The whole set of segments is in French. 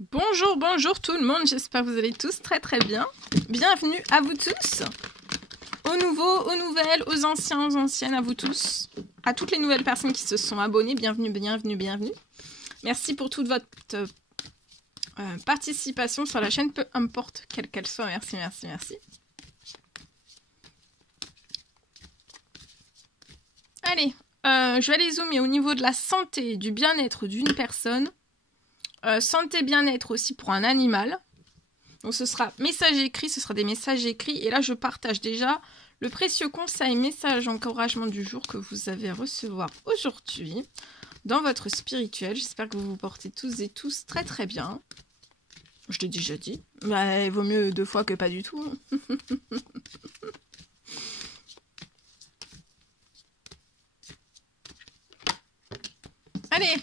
Bonjour, bonjour tout le monde, j'espère que vous allez tous très très bien. Bienvenue à vous tous, aux nouveaux, aux nouvelles, aux anciens, aux anciennes, à vous tous. À toutes les nouvelles personnes qui se sont abonnées, bienvenue, bienvenue, bienvenue. Merci pour toute votre participation sur la chaîne, peu importe quelle qu'elle soit, merci, merci, merci. Allez, je vais aller zoomer au niveau de la santé et du bien-être d'une personne. Santé, bien-être aussi pour un animal. Donc ce sera message écrit, ce sera des messages écrits. Et là, je partage déjà le précieux conseil, message, encouragement du jour que vous avez à recevoir aujourd'hui dans votre spirituel. J'espère que vous vous portez tous et tous très très bien. Je l'ai déjà dit. Bah, il vaut mieux 2 fois que pas du tout. Allez,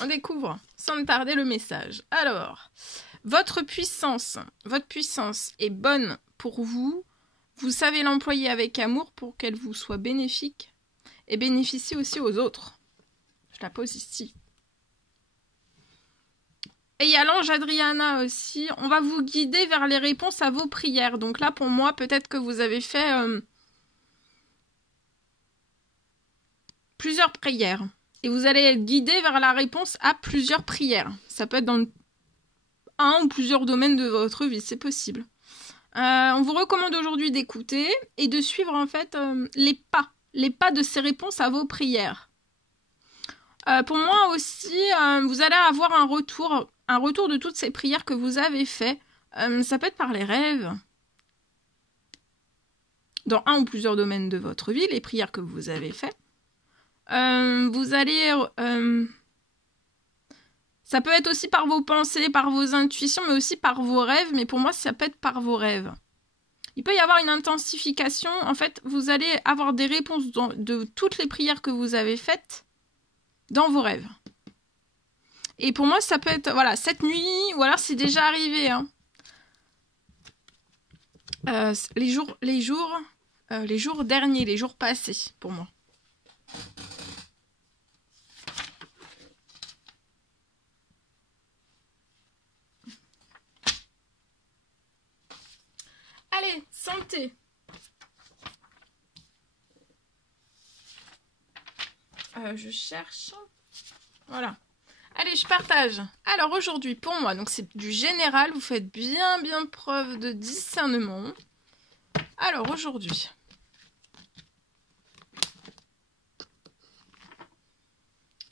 on découvre sans tarder le message. Alors, votre puissance est bonne pour vous. Vous savez l'employer avec amour pour qu'elle vous soit bénéfique et bénéficie aussi aux autres. Je la pose ici. Et il y a l'ange Adriana aussi. On va vous guider vers les réponses à vos prières. Donc là, pour moi, peut-être que vous avez fait plusieurs prières. Et vous allez être guidé vers la réponse à plusieurs prières. Ça peut être dans un ou plusieurs domaines de votre vie, c'est possible. On vous recommande aujourd'hui d'écouter et de suivre en fait les pas de ces réponses à vos prières. Pour moi aussi, vous allez avoir un retour de toutes ces prières que vous avez faites. Ça peut être par les rêves, dans un ou plusieurs domaines de votre vie, les prières que vous avez faites. Vous allez... ça peut être aussi par vos pensées, par vos intuitions, mais aussi par vos rêves. Mais pour moi, ça peut être par vos rêves. Il peut y avoir une intensification. En fait, vous allez avoir des réponses de toutes les prières que vous avez faites dans vos rêves. Et pour moi, ça peut être, voilà, cette nuit, ou alors c'est déjà arrivé. Hein. Les jours derniers, les jours passés, pour moi. Allez, santé. Je cherche. Voilà. Allez, je partage. Alors aujourd'hui, pour moi, donc c'est du général. Vous faites bien preuve de discernement. Alors aujourd'hui.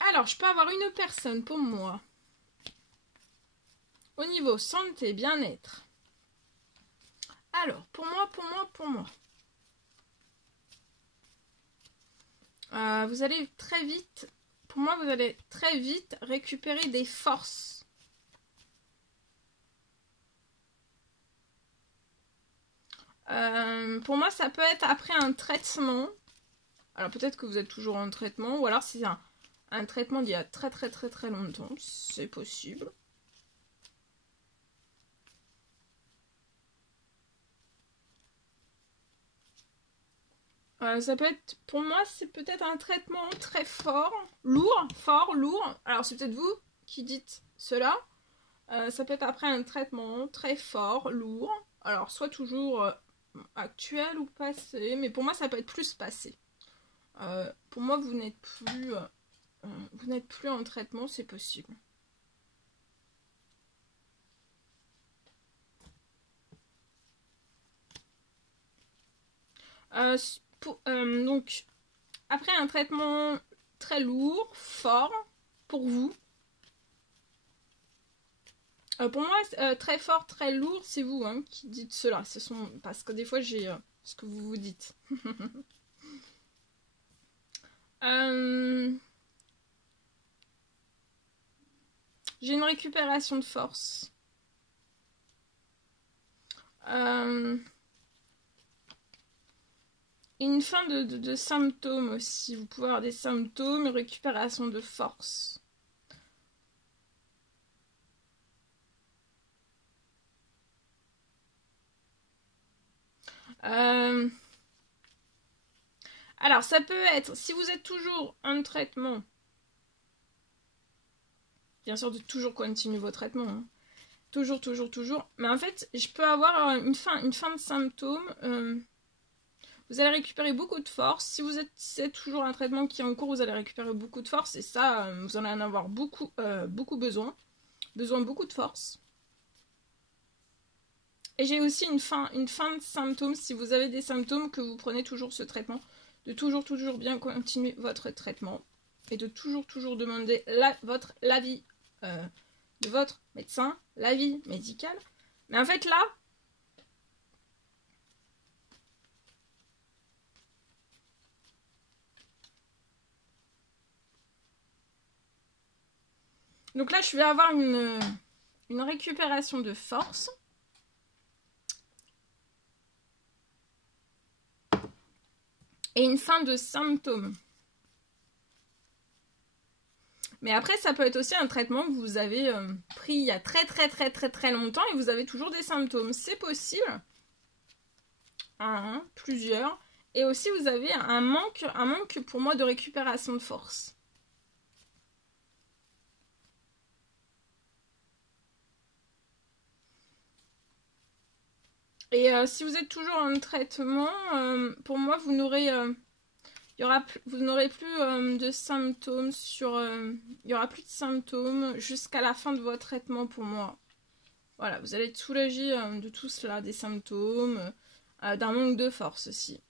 Alors, je peux avoir une personne pour moi. Au niveau santé, bien-être. Alors, pour moi. Vous allez très vite, pour moi, vous allez très vite récupérer des forces. Pour moi, ça peut être après un traitement. Alors, peut-être que vous êtes toujours en traitement, ou alors c'est un traitement d'il y a très longtemps. C'est possible. Ça peut être, pour moi, c'est peut-être un traitement très fort, lourd. Alors, c'est peut-être vous qui dites cela. Ça peut être après un traitement très fort, lourd. Alors, soit toujours actuel ou passé, mais pour moi, ça peut être plus passé. Pour moi, vous n'êtes plus en traitement, c'est possible. Donc, après un traitement très lourd, fort, pour vous. Pour moi, très fort, très lourd, c'est vous hein, qui dites cela. Parce que des fois, j'ai ce que vous vous dites. J'ai une récupération de force. Une fin de symptômes aussi. Vous pouvez avoir des symptômes, une récupération de force. Alors, ça peut être, si vous êtes toujours en traitement, bien sûr de toujours continuer vos traitements, hein, Toujours, toujours, toujours. Mais en fait, je peux avoir une fin de symptômes. Vous allez récupérer beaucoup de force. Si c'est toujours un traitement qui est en cours, vous allez récupérer beaucoup de force. Et ça, vous en allez en avoir beaucoup besoin. Beaucoup de force. Et j'ai aussi une fin de symptômes. Si vous avez des symptômes, que vous prenez toujours ce traitement. De toujours bien continuer votre traitement. Et de toujours demander l'avis de votre médecin, l'avis médical. Mais en fait là, donc là je vais avoir une récupération de force. Et une fin de symptômes. Mais après, ça peut être aussi un traitement que vous avez pris il y a très longtemps et vous avez toujours des symptômes. C'est possible. Plusieurs. Et aussi, vous avez un manque pour moi de récupération de force. Et si vous êtes toujours en traitement, pour moi, vous n'aurez plus de symptômes il y aura plus de symptômes jusqu'à la fin de votre traitement pour moi. Voilà, vous allez être soulagé de tout cela, des symptômes, d'un manque de force aussi.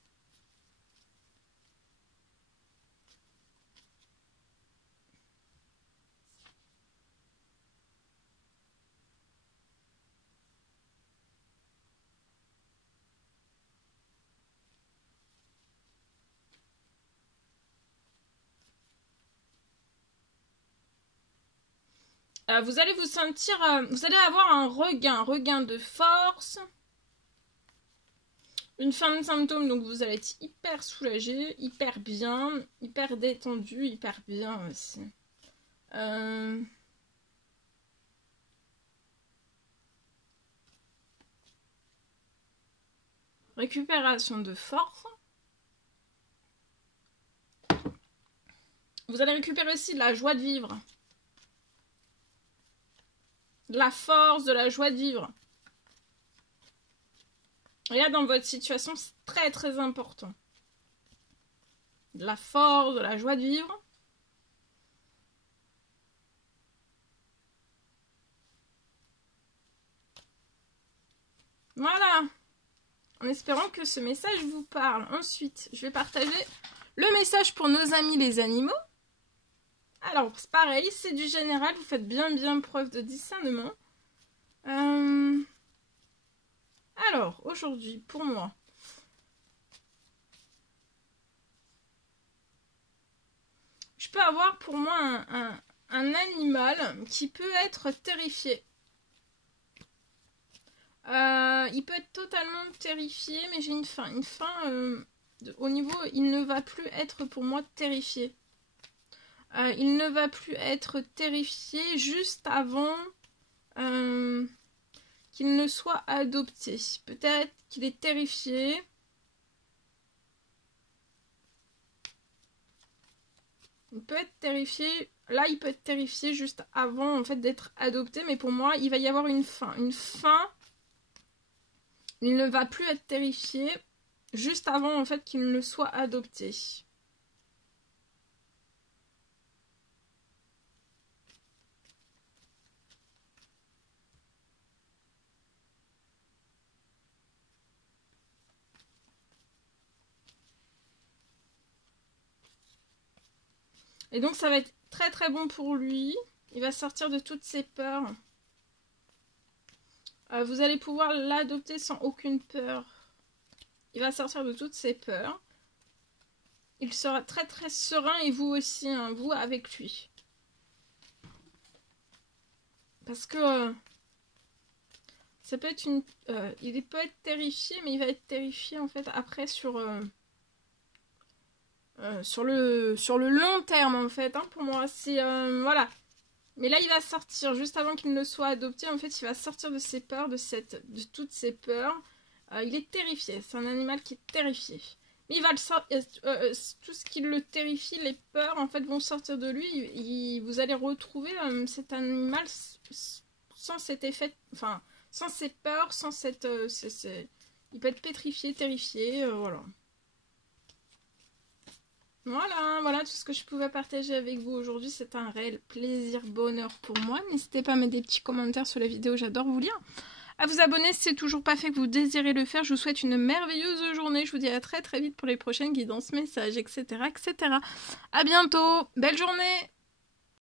Vous allez vous sentir, vous allez avoir un regain de force, une fin de symptômes, donc vous allez être hyper soulagé, hyper bien, hyper détendu, hyper bien aussi. Récupération de force. Vous allez récupérer aussi de la joie de vivre. De la force, de la joie de vivre. Et là, dans votre situation, c'est très important. De la force, de la joie de vivre. Voilà. En espérant que ce message vous parle. Ensuite, je vais partager le message pour nos amis les animaux. Alors, c'est pareil, c'est du général, vous faites bien preuve de discernement. Alors, aujourd'hui, pour moi, je peux avoir pour moi un animal qui peut être terrifié. Il peut être totalement terrifié, mais j'ai une fin. Au niveau, il ne va plus être pour moi terrifié. Il ne va plus être terrifié juste avant qu'il ne soit adopté. Peut-être qu'il est terrifié. Il peut être terrifié. Là, il peut être terrifié juste avant en fait d'être adopté. Mais pour moi, il va y avoir une fin. Une fin. Il ne va plus être terrifié juste avant en fait qu'il ne soit adopté. Et donc ça va être très bon pour lui. Il va sortir de toutes ses peurs. Vous allez pouvoir l'adopter sans aucune peur. Il va sortir de toutes ses peurs. Il sera très serein et vous aussi, hein, vous avec lui. Parce que ça peut être une... il peut être terrifié, mais il va être terrifié en fait après sur le long terme en fait. Hein, pour moi, c'est... voilà. Mais là, il va sortir juste avant qu'il ne soit adopté. En fait, il va sortir de ses peurs, de toutes ses peurs. Il est terrifié. C'est un animal qui est terrifié. Mais il va tout ce qui le terrifie, les peurs, en fait, vont sortir de lui. Vous allez retrouver cet animal sans cet effet, enfin, sans ces peurs, sans cette... il peut être pétrifié, terrifié, voilà. Voilà tout ce que je pouvais partager avec vous aujourd'hui. C'est un réel plaisir, bonheur pour moi. N'hésitez pas à mettre des petits commentaires sur la vidéo, j'adore vous lire. À vous abonner si c'est toujours pas fait, que vous désirez le faire. Je vous souhaite une merveilleuse journée. Je vous dis à très très vite pour les prochaines guidances, messages, etc. etc. À bientôt. Belle journée.